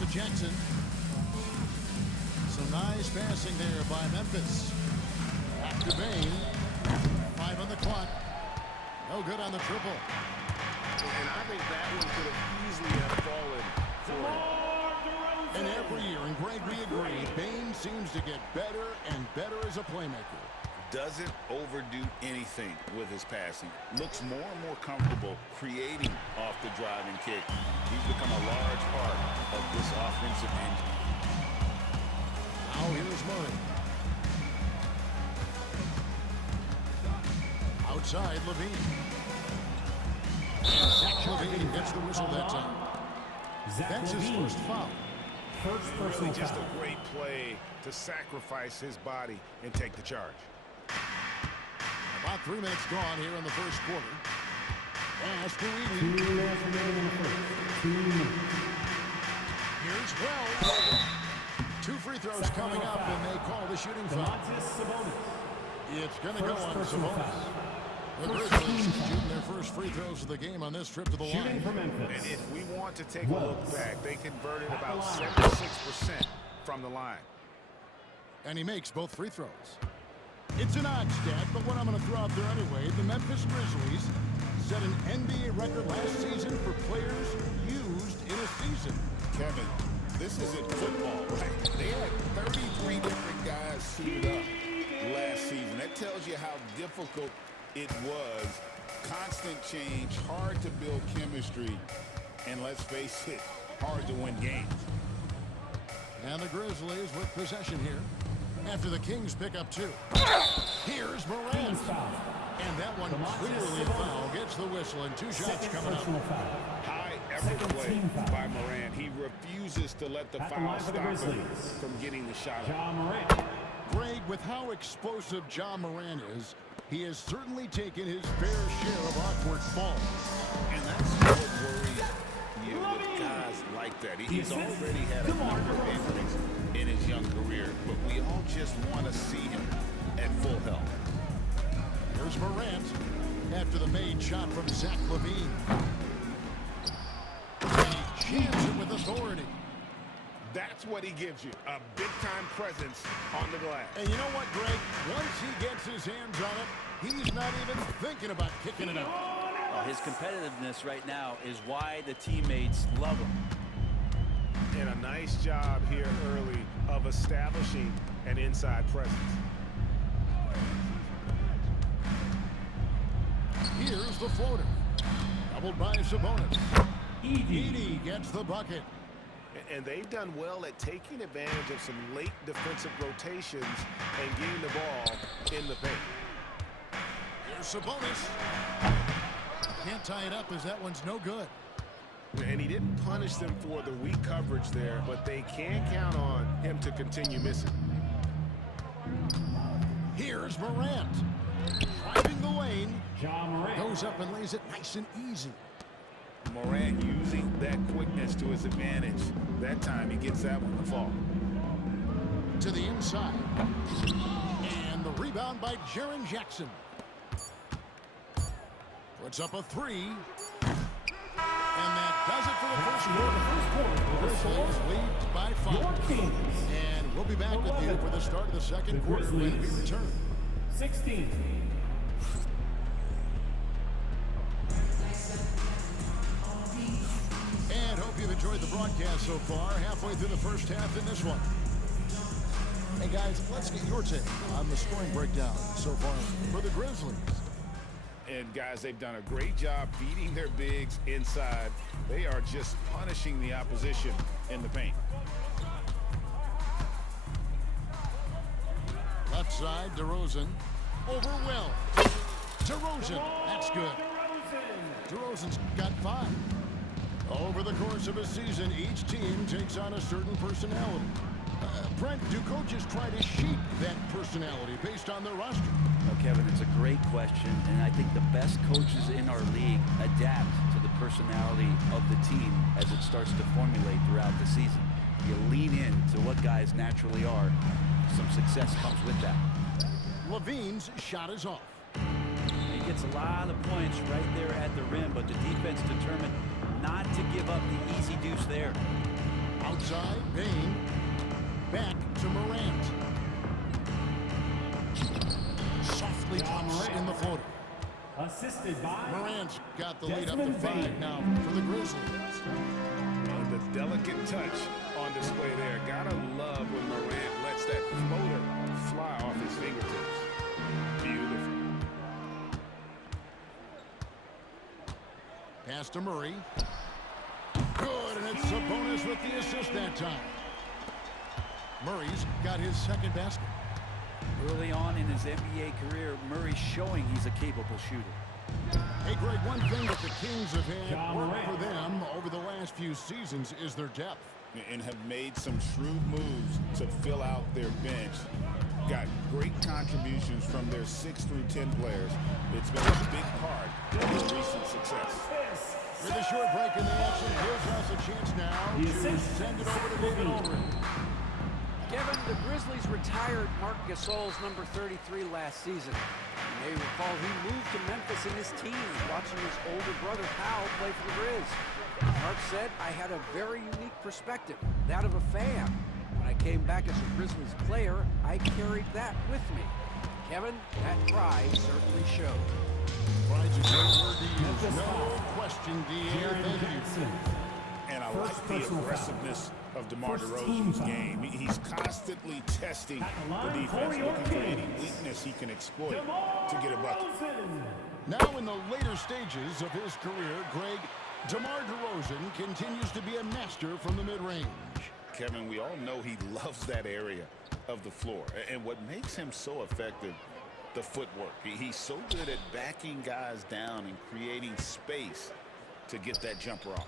to Jackson. Some nice passing there by Memphis. Back to Bane. 5 on the clock. No good on the triple. And I think that one could have easily have fallen for him. And every year, and Greg, we agree, Bane seems to get better and better as a playmaker. Doesn't overdo anything with his passing. Looks more and more comfortable creating off the driving kick. He's become a large part of this offensive engine. Now here's Murray. Outside, Levine. And Zach Levine gets the whistle that time. That's his first foul. Really just a great play to sacrifice his body and take the charge. About 3 minutes gone here in the first quarter. Pass to 2 minutes remaining in the first. 2 minutes. Here's Wells. 2 free throws coming up, and they call the shooting foul. It's going to go on Sabonis. The Grizzlies shooting their first free throws of the game on this trip to the line. And if we want to take a look back, they converted about 76% from the line. And he makes both free throws. It's an odd stat, but what I'm going to throw out there anyway, the Memphis Grizzlies set an NBA record last season for players used in a season. Kevin, this isn't football, right? They had 33 different guys suited up last season. That tells you how difficult it was. Constant change, hard to build chemistry, and let's face it, hard to win games. And the Grizzlies with possession here after the Kings pick up 2. Here's Morant. And that one clearly a foul. Gets the whistle, and 2 shots coming up. High effort play by Morant. He refuses to let the foul stop him from getting the shot. Greg, with how explosive Ja Morant is, he has certainly taken his fair share of awkward falls. And that's what worries you with guys like that. He's already had a number of injuries in his young career, but we all just want to see him at full health. Here's Morant after the made shot from Zach Levine. And he jams it with authority. That's what he gives you, a big-time presence on the glass. And you know what, Greg? Once he gets his hands on it, he's not even thinking about kicking it out. His competitiveness right now is why the teammates love him. And a nice job here early of establishing an inside presence. Here's the floater. Doubled by Sabonis. Edey gets the bucket. And they've done well at taking advantage of some late defensive rotations and getting the ball in the paint. Here's Sabonis. Can't tie it up as that one's no good. And he didn't punish them for the weak coverage there, but they can count on him to continue missing. Here's Morant. Driving the lane. Goes up and lays it nice and easy. Morant using that quickness to his advantage. That time he gets that one to fall. To the inside. And the rebound by Jaren Jackson. Puts up a 3. And that does it for the first quarter. Grizzlies lead by 5. And we'll be back with you for the start of the second quarter when we return. 16. And hope you've enjoyed the broadcast so far. Halfway through the first half in this one. Hey guys, let's get your take on the scoring breakdown so far for the Grizzlies. And guys, they've done a great job feeding their bigs inside. They are just punishing the opposition in the paint. Left side, DeRozan. Over Will. DeRozan, that's good. DeRozan's got 5. Over the course of a season, each team takes on a certain personality. Brent, do coaches try to shape that personality based on their roster? Well, Kevin, it's a great question, and I think the best coaches in our league adapt to the personality of the team as it starts to formulate throughout the season. You lean into what guys naturally are. Some success comes with that. Levine's shot is off. He gets a lot of points right there at the rim, but the defense determined not to give up the easy deuce there. Outside, Bain. Back to Morant. Softly drops in the floater. Assisted by Morant's got the lead up to Desmond 5 Bain. now for the Grizzlies. The delicate touch on display there. Gotta love when Morant lets that floater fly off his fingertips. Beautiful. Pass to Murray. Good, and it's Sabonis with the assist that time. Murray's got his second basket. Early on in his NBA career, Murray's showing he's a capable shooter. Hey, Greg, one thing that the Kings have had Ja work Morant. for them over the last few seasons is their depth. And have made some shrewd moves to fill out their bench. Got great contributions from their 6 through 10 players. It's been a big part of their recent success. With a short break in the action, gives us a chance now The to assist. send it over to David Aldridge. Kevin, the Grizzlies retired Marc Gasol's number 33 last season. You may recall he moved to Memphis in his teens, watching his older brother Powell play for the Grizz. Mark said, I had a very unique perspective, that of a fan. When I came back as a Grizzlies player, I carried that with me. Kevin, that pride certainly showed. Pride's a great word to use. No question, DA. Jaren Thank you. Jackson. And I First like the personal aggressiveness of DeMar First DeRozan's team foul. game. He's constantly testing At the the line defense, for your looking for any Kings. weakness he can exploit to get a bucket. DeRozan. Now in the later stages of his career, Greg, DeMar DeRozan continues to be a master from the mid-range. Kevin, we all know he loves that area of the floor. And what makes him so effective, the footwork. He's so good at backing guys down and creating space to get that jumper off.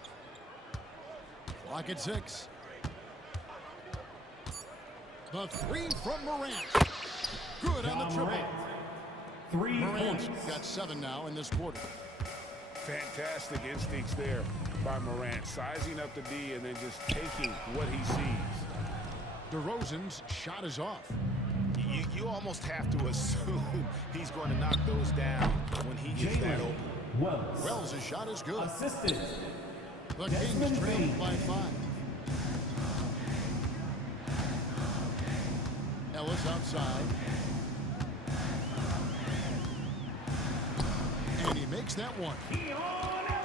Clock at 6. The three from Morant. Good on the Ja triple. Morant. 3 Morant's points. got 7 now in this quarter. Fantastic instincts there by Morant. Sizing up the D and then just taking what he sees. DeRozan's shot is off. You almost have to assume he's going to knock those down when he gets that Jalen open. Wells. Wells' shot is good. Assisted. The Desmond Kings trail Bain. by 5. Ellis outside. And he makes that one.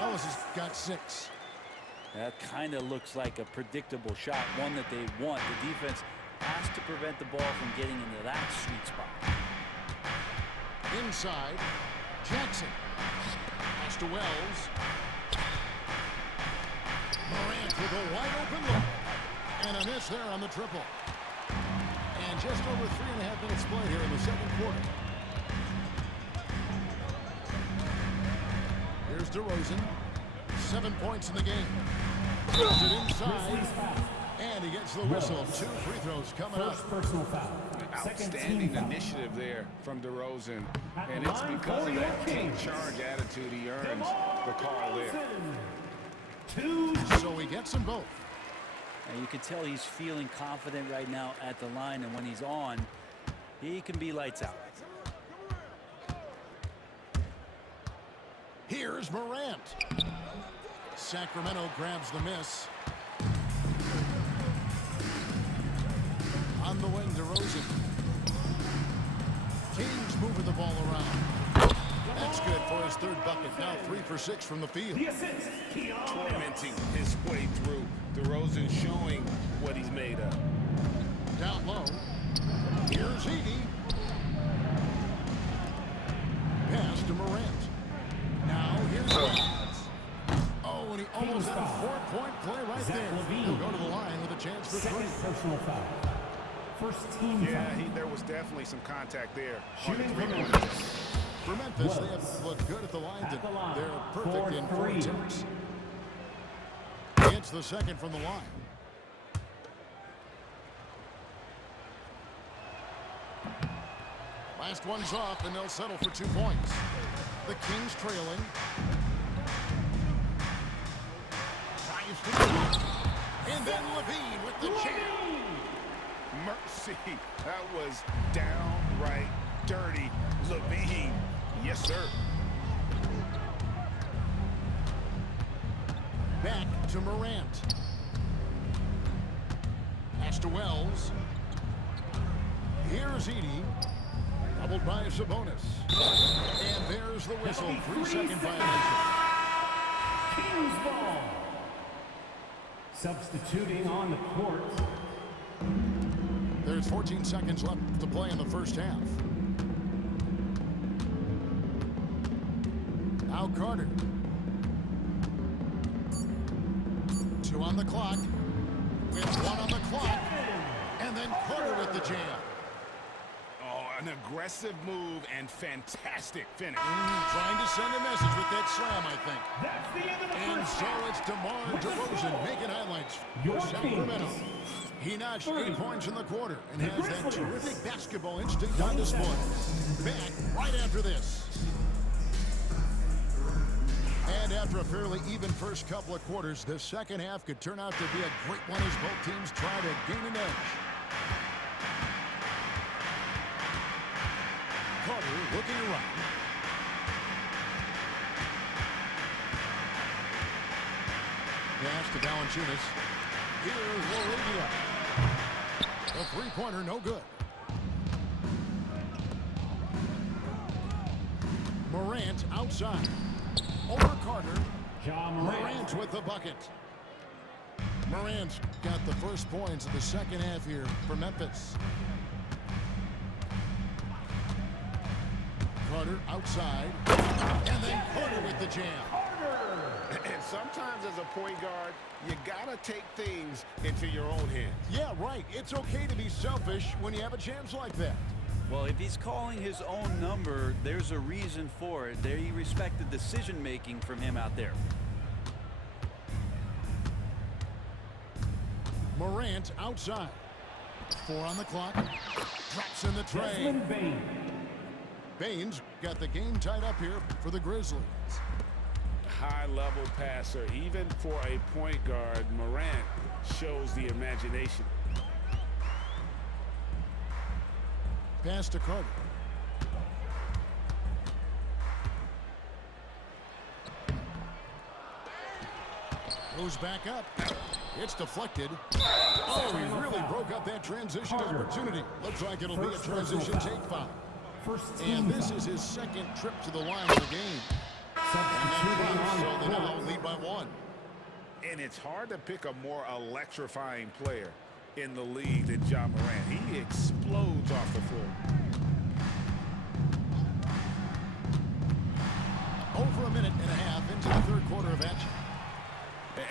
Ellis has got 6. That kind of looks like a predictable shot, one that they want. The defense has to prevent the ball from getting into that sweet spot. Inside, Jackson. Pass to Wells. Morant with a wide open look. And a miss there on the triple. And just over 3.5 minutes played here in the second quarter. Here's DeRozan. 7 points in the game. Throws it inside. Grizzlies foul. And he gets the whistle. 2 free throws coming up. First personal foul. Second team Outstanding foul. initiative there from DeRozan. At And the it's line because for of your that take Kings. charge attitude he earns the call there. DeRozan. 2. So he gets them both. And you can tell he's feeling confident right now at the line, and when he's on, he can be lights out. Here's Morant. Sacramento grabs the miss. On the wing, DeRozan. Kings moving the ball around. That's good for his 3rd bucket. Now 3 for 6 from the field. The assist. Keon. Tormenting his way through. DeRozan showing what he's made of. Down low. Here's Edey. Pass to Morant. Now here's Wells. Oh, and he almost had a 4-point play right Zach there. LaVine. He'll go to the line with a chance for 3. Second personal foul. First team Yeah, foul. there was definitely some contact there. Shooting for three-point Memphis. For Memphis, they Wells. have looked good at the line. At the line. They're perfect in 4 4-3. attempts. Gets the second from the line. Last one's off, and they'll settle for 2 points. The Kings trailing. Drives to the line. And then Levine with the jam. Mercy. That was downright dirty. Levine. Yes, sir. Back to Morant. to Wells. Here's Edey. Doubled by Sabonis. And there's the whistle. 3-second violation. Kings ball. Substituting on the court. There's 14 seconds left to play in the first half. Now Carter. 2 on the clock. With 1 on the clock. And then Carter with the jam. Oh, an aggressive move and fantastic finish. Trying to send a message with that slam, I think. That's the end of the And first so half. it's DeMar DeRozan making highlights Your for Sacramento. Kings. He notched 30. 8 points in the quarter and The has that Grizzlies. terrific basketball instinct on display. Back right after this. And after a fairly even first couple of quarters, the second half could turn out to be a great one as both teams try to gain an edge. Carter looking around. Pass to Valanciunas. Here's Laravia. The three-pointer, no good. Morant outside. Over Carter. Ja Morant. Morant with the bucket. Morant's got the first points of the second half here for Memphis. Carter outside. And then Carter with the jam. And sometimes as a point guard, you gotta take things into your own hands. Yeah, right. It's okay to be selfish when you have a chance like that. Well, if he's calling his own number, there's a reason for it. There, you respect the decision-making from him out there. Morant outside. 4 on the clock. Drops in the tray. Desmond Bane. Baines got the game tied up here for the Grizzlies. High-level passer, even for a point guard. Morant shows the imagination. Pass to Carter. Goes back up. It's deflected. Oh, he really broke up that transition opportunity. Looks like it'll be a transition take foul. First team And this foul. is his second trip to the line of the game. Substituting on So they the now court. lead by 1. And it's hard to pick a more electrifying player in the league than Ja Morant. He explodes off the floor. Over a minute and a half into the third quarter of action.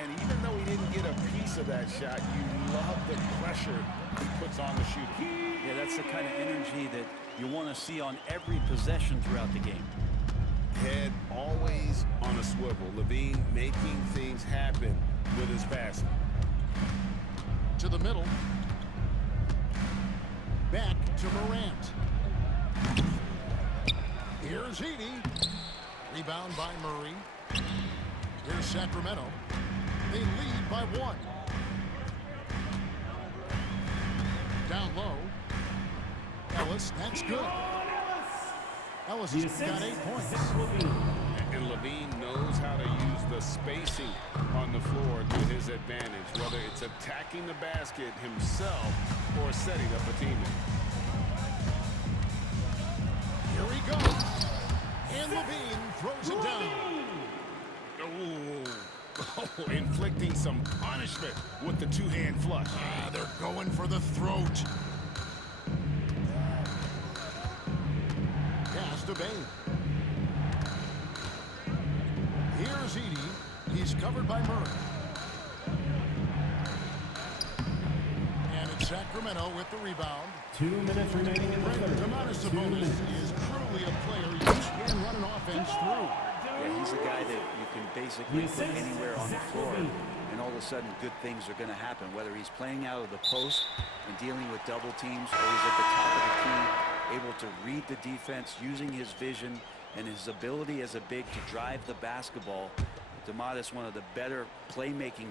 And even though he didn't get a piece of that shot, you love the pressure he puts on the shooter. Yeah, that's the kind of energy that you want to see on every possession throughout the game. Head always on a swivel. Levine making things happen with his passing. To the middle. Back to Morant. Here's Edey. Rebound by Murray. Here's Sacramento. They lead by 1. Down low. Ellis, that's good. Ellis has got 8 points. Zach LaVine. And Levine knows how to use the spacing on the floor to his advantage, whether it's attacking the basket himself or setting up a teammate. Here he goes. And Levine throws it down. Oh, inflicting some punishment with the two-hand flush. They're going for the throat. Pass to Bane. Here's Edey. He's covered by Murray. And it's Sacramento with the rebound. 2 minutes remaining in the third. Domantas 2 Sabonis minutes. is truly a player you can run an offense through. Yeah, he's a guy that you can basically put anywhere on the floor, and all of a sudden good things are going to happen, whether he's playing out of the post and dealing with double teams, or he's at the top of the key, able to read the defense, using his vision and his ability as a big to drive the basketball. Domantas, one of the better playmaking